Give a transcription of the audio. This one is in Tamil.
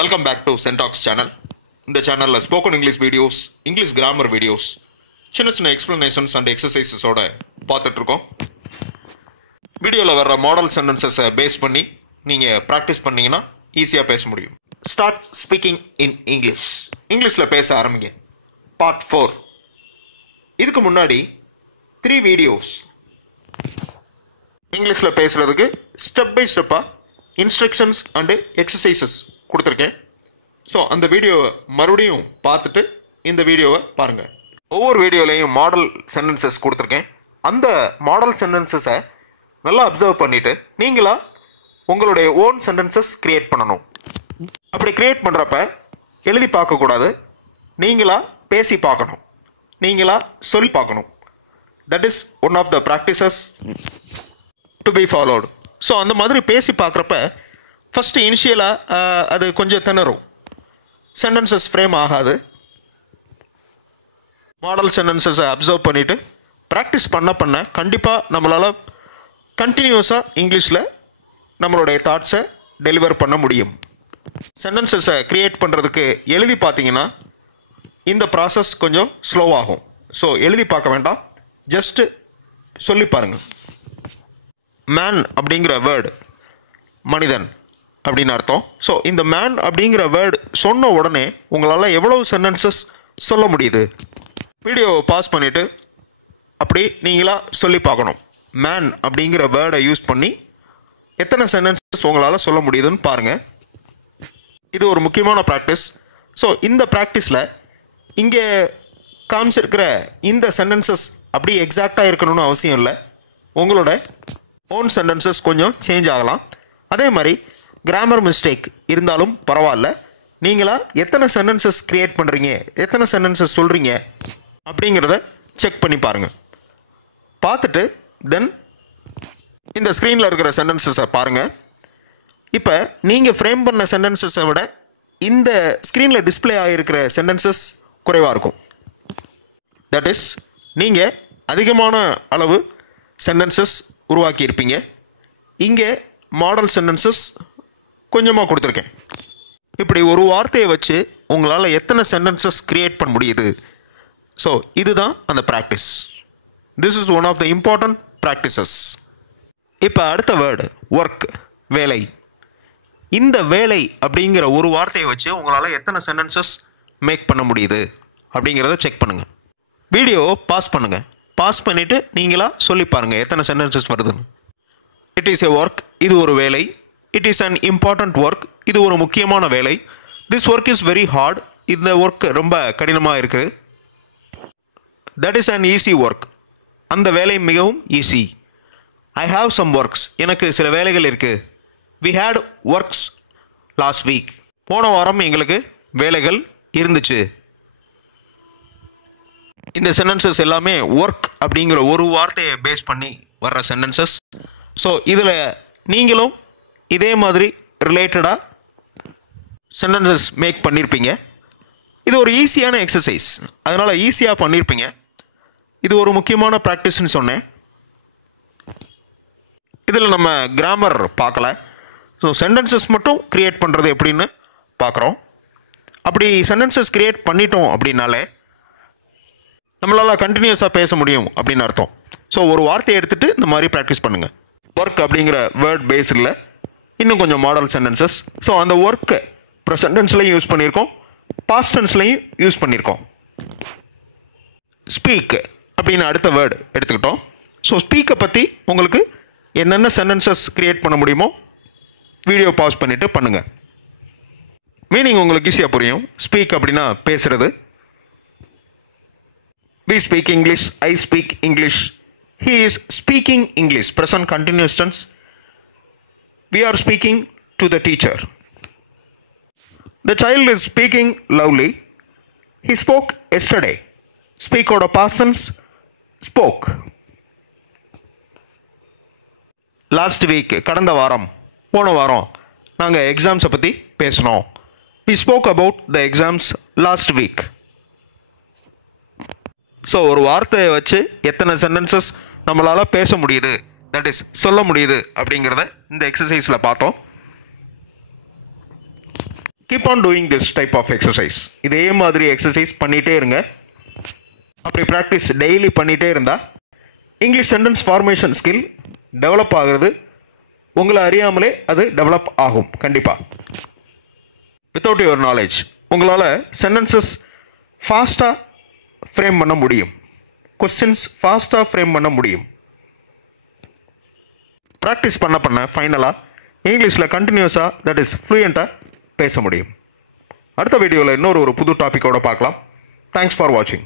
Welcome back to Sentox channel. இந்த சேனல்ல spoken English videos, English grammar videos, சின்ன எக்ஸ்பிளனேஷன்ஸ் அண்ட் எக்ஸசைசஸோட பார்த்துட்டு இருக்கோம். வீடியோவில் வர்ற மாடல் சென்டென்சஸை பேஸ் பண்ணி நீங்கள் ப்ராக்டிஸ் பண்ணீங்கன்னா ஈஸியாக பேச முடியும். Start speaking in English. இங்கிலீஷில் பேச ஆரம்பிங்க. பார்ட் 4. இதுக்கு முன்னாடி 3 வீடியோஸ் இங்கிலீஷில் பேசுகிறதுக்கு ஸ்டெப் பை ஸ்டெப்பாக இன்ஸ்ட்ரக்ஷன்ஸ் அண்டு எக்ஸசைசஸ் கொடுத்துருக்கேன். ஸோ அந்த வீடியோவை மறுபடியும் பார்த்துட்டு இந்த வீடியோவை பாருங்கள். ஒவ்வொரு வீடியோலையும் மாடல் சென்டென்சஸ் கொடுத்துருக்கேன். அந்த மாடல் சென்டென்சஸை நல்லா அப்சர்வ் பண்ணிவிட்டு நீங்களா உங்களுடைய ஓன் சென்டென்சஸ் க்ரியேட் பண்ணணும். அப்படி க்ரியேட் பண்ணுறப்ப எழுதி பார்க்கக்கூடாது, நீங்களா பேசி பார்க்கணும், நீங்களா சொல்லி பார்க்கணும். That is one of the practices to be followed. So அந்த மாதிரி பேசி பார்க்குறப்ப ஃபஸ்ட்டு இனிஷியலாக அது கொஞ்சம் திணறும், சென்டென்சஸ் ஃப்ரேம் ஆகாது. மாடல் சென்டென்சஸை அப்சர்வ் பண்ணிவிட்டு ப்ராக்டிஸ் பண்ண கண்டிப்பாக நம்மளால் கண்டினியூஸாக இங்கிலீஷில் நம்மளுடைய தாட்ஸை டெலிவர் பண்ண முடியும். சென்டென்சஸை க்ரியேட் பண்ணுறதுக்கு எழுதி பார்த்தீங்கன்னா இந்த ப்ராசஸ் கொஞ்சம் ஸ்லோவாகும். ஸோ எழுதி பார்க்க வேண்டாம், ஜஸ்ட்டு சொல்லி பாருங்கள். மேன் அப்படிங்கிற வேர்டு மனிதன் அப்படின்னு அர்த்தம். ஸோ இந்த மேன் அப்படிங்கிற வேர்டு சொன்ன உடனே உங்களால் எவ்வளவு சென்டென்சஸ் சொல்ல முடியுது? வீடியோவை பாஸ் பண்ணிவிட்டு அப்படி நீங்களா சொல்லி பார்க்கணும். மேன் அப்படிங்கிற வேர்டை யூஸ் பண்ணி எத்தனை சென்டென்சஸ் உங்களால் சொல்ல முடியுதுன்னு பாருங்கள். இது ஒரு முக்கியமான ப்ராக்டிஸ். ஸோ இந்த ப்ராக்டிஸில் இங்கே காமிச்சிருக்கிற இந்த சென்டென்சஸ் அப்படி எக்ஸாக்டாக இருக்கணும்னு அவசியம் இல்லை. உங்களோட ஓன் சென்டென்சஸ் கொஞ்சம் சேஞ்ச் ஆகலாம். அதே மாதிரி கிராமர் மிஸ்டேக் இருந்தாலும் பரவாயில்ல. நீங்களா எத்தனை சென்டென்சஸ் க்ரியேட் பண்ணுறீங்க, எத்தனை சென்டென்சஸ் சொல்கிறீங்க அப்படிங்கிறத செக் பண்ணி பாருங்கள். பார்த்துட்டு தென் இந்த ஸ்க்ரீனில் இருக்கிற சென்டென்சஸை பாருங்கள். இப்போ நீங்கள் ஃப்ரேம் பண்ண சென்டென்சஸை விட இந்த ஸ்க்ரீனில் டிஸ்பிளே ஆகிருக்கிற சென்டென்சஸ் குறைவாக இருக்கும். தட் இஸ் நீங்கள் அதிகமான அளவு சென்டென்சஸ் உருவாக்கியிருப்பீங்க. இங்கே மாடல் சென்டென்சஸ் கொஞ்சமாக கொடுத்துருக்கேன். இப்படி ஒரு வார்த்தையை வச்சு உங்களால் எத்தனை சென்டென்சஸ் க்ரியேட் பண்ண முடியுது? ஸோ இதுதான் அந்த practice. This is one of the important practices. இப்போ அடுத்த வேர்டு ஒர்க், வேலை. இந்த வேலை அப்படிங்கிற ஒரு வார்த்தையை வச்சு உங்களால் எத்தனை சென்டென்சஸ் மேக் பண்ண முடியுது அப்படிங்கிறத செக் பண்ணுங்கள். வீடியோ பாஸ் பண்ணுங்கள். பாஸ் பண்ணிவிட்டு நீங்களா சொல்லி பாருங்கள் எத்தனை சென்டென்சஸ் வருதுன்னு. இட் இஸ் எ ஒர்க், இது ஒரு வேலை. It is an important work, இது ஒரு முக்கியமான வேலை. This work is very hard, இந்த ஒர்க் ரொம்ப கடினமாக இருக்குது. That is an easy work, அந்த வேலை மிகவும் easy. I have some works, எனக்கு சில வேலைகள் இருக்குது. We had works last week, போன வாரம் எங்களுக்கு வேலைகள் இருந்துச்சு. இந்த சென்டென்சஸ் எல்லாமே ஒர்க் அப்படிங்கிற ஒரு வார்த்தையை பேஸ் பண்ணி வர்ற சென்டென்சஸ். ஸோ இதில் நீங்களும் இதே மாதிரி ரிலேட்டடாக சென்டென்சஸ் மேக் பண்ணியிருப்பீங்க. இது ஒரு ஈஸியான எக்ஸசைஸ், அதனால் ஈஸியாக பண்ணியிருப்பீங்க. இது ஒரு முக்கியமான ப்ராக்டிஸ்ன்னு சொன்னேன். இதில் நம்ம கிராமர் பார்க்கல. ஸோ சென்டென்சஸ் மட்டும் க்ரியேட் பண்ணுறது எப்படின்னு பார்க்குறோம். அப்படி சென்டென்சஸ் க்ரியேட் பண்ணிட்டோம் அப்படின்னாலே நம்மளால் கண்டினியூஸாக பேச முடியும் அப்படின்னு அர்த்தம். ஸோ ஒரு வார்த்தையை எடுத்துகிட்டு இந்த மாதிரி ப்ராக்டிஸ் பண்ணுங்கள். ஒர்க் அப்படிங்கிற வேர்ட் பேஸில் இன்னும் கொஞ்சம் மாடல் சென்டென்சஸ். ஸோ அந்த ஒர்க்கு ப்ரெசன்ட் டென்ஸ்லையும் யூஸ் பண்ணியிருக்கோம், பாஸ்ட் டென்ஸ்லையும் யூஸ் பண்ணியிருக்கோம். ஸ்பீக் அப்படின்னு அடுத்த வேர்டு எடுத்துக்கிட்டோம். ஸோ ஸ்பீக்கை பற்றி உங்களுக்கு என்னென்ன சென்டென்சஸ் க்ரியேட் பண்ண முடியுமோ வீடியோ பாஸ் பண்ணிவிட்டு பண்ணுங்கள். மீனிங் உங்களுக்கு ஈஸியாக புரியும். ஸ்பீக் அப்படின்னா பேசுகிறது. We speak English, I speak English, he is speaking English, present continuous tense. We are speaking to the teacher. The child is speaking loudly. He spoke yesterday. Speak out of past tense, spoke. Last week, கடந்த வாரம், போன வாரம் நாங்கள் எக்ஸாம்ஸை பற்றி பேசினோம். We spoke about the exams last week. So ஒரு வார்த்தையை வச்சு எத்தனை சென்டென்சஸ் நம்மளால் பேச முடியுது, தட் இஸ் சொல்ல முடியுது அப்படிங்கிறத இந்த எக்ஸசைஸில் பார்த்தோம். Keep on doing this type of exercise. இதே மாதிரி எக்ஸசைஸ் பண்ணிகிட்டே இருங்க. அப்படி ப்ராக்டிஸ் டெய்லி பண்ணிகிட்டே இருந்தால் English sentence formation skill develop ஆகிறது. உங்களை அறியாமலே அது டெவலப் ஆகும். கண்டிப்பாக வித்தவுட் யுவர் நாலேஜ் உங்களால் சென்டென்சஸ் ஃபாஸ்ட்டாக ஃப்ரேம் பண்ண முடியும். கொஸ்டின்ஸ் ஃபாஸ்ட்டாக ஃப்ரேம் பண்ண முடியும். ப்ராக்டிஸ் பண்ண ஃபைனலாக இங்கிலீஷில் கண்டினியூஸாக தட் இஸ் ஃப்ளூயண்ட்டாக பேச முடியும். அடுத்த வீடியோவில் இன்னொரு புது டாப்பிக்கோடு பார்க்கலாம். தேங்க்ஸ் ஃபார் வாட்சிங்.